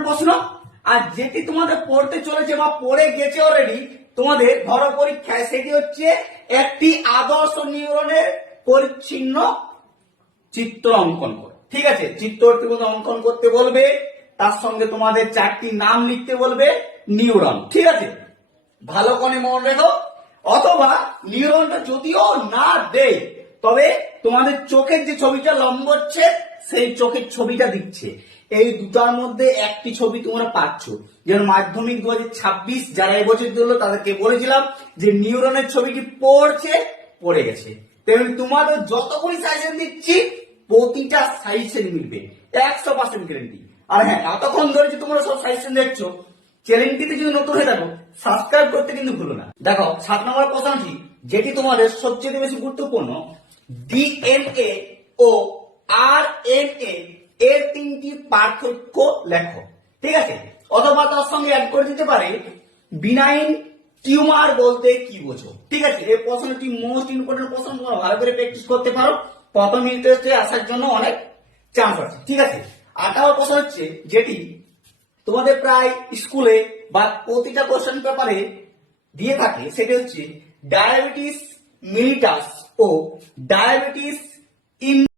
Important প্রশ্ন, আর যেটি তোমাদের পড়তে চলেছে বা পড়ে গেছে অলরেডি তোমাদের ধরো পরীক্ষায়, সেটি হচ্ছে একটি আদর্শ নিউরনের পরিচ্ছিন্ন চিত্র অঙ্কন করে। ঠিক আছে, চিত্রটি অঙ্কন করতে বলবে, তার সঙ্গে তোমাদের 4টি নাম লিখতে বলবে নিউরন। ঠিক আছে, ভালো করে মনে রেখো। অথবা নিউরনটা যদিও না দেয়, তবে তোমাদের চোখের যে ছবিটা লম্ব হচ্ছে সেই চোখের ছবিটা দিচ্ছে। এই দুটার মধ্যে একটি ছবি তোমরা পাচ্ছ। যেমন মাধ্যমিক 2026 যারা এবছর দিল তাদেরকে বলেছিলাম যে নিউরনের ছবিটি পড়ে গেছে। তেমনি তোমাদের যতগুলি সাজেশন দিচ্ছি প্রতিটা সাজেশন মিলবে, 100% গ্যারেন্টি। আর হ্যাঁ, এতক্ষণ ধরে যে তোমরা সব সাজেশন দেখছো, চ্যানেলটিতে যদি নতুন হয়ে থাকো সাবস্ক্রাইব করতে কিন্তু ভুলো না। দেখো 7 নম্বর প্রশ্নটি, যেটি তোমাদের সবচেয়ে বেশি গুরুত্বপূর্ণ, ডিএনএ ও আরএনএ এর 3টি পার্থক্য লেখো। ঠিক আছে, অথবা তার সঙ্গে অ্যাড করে দিতে পারে বিনাইন টিউমার বলতে কি বোঝো। ঠিক আছে, এই প্রশ্নটি মোস্ট ইম্পর্টেন্ট প্রশ্ন, তোমরা ভালো করে প্র্যাকটিস করতে পারো, প্রথম ইন্টারেস্টে আসার জন্য অনেক চান্স আছে। ঠিক আছে, 8 নম্বর প্রশ্ন হচ্ছে, যেটি তোমাদের প্রায় স্কুলে বা প্রতিটা কোশ্চেন পেপারে দিয়ে থাকে, সেটা হচ্ছে ডায়াবেটিস মিলিটাস ও ডায়াবেটিস